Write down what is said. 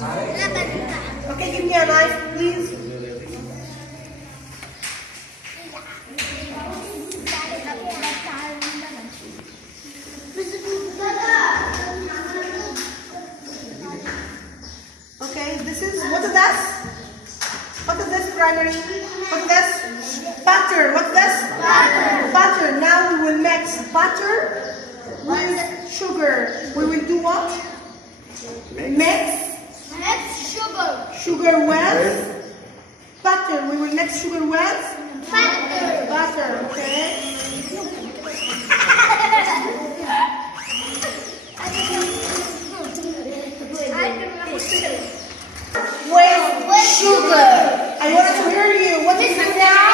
Okay, give me a knife, please. Okay, this is, what is this? What is this primary? What is this? Butter. What's this? Butter. Butter. Now we will mix butter with sugar. We will do what? Mix. Mix sugar. Sugar with butter. We will mix sugar with Butter. butter. Okay. With sugar. I want to hear you. What is it now?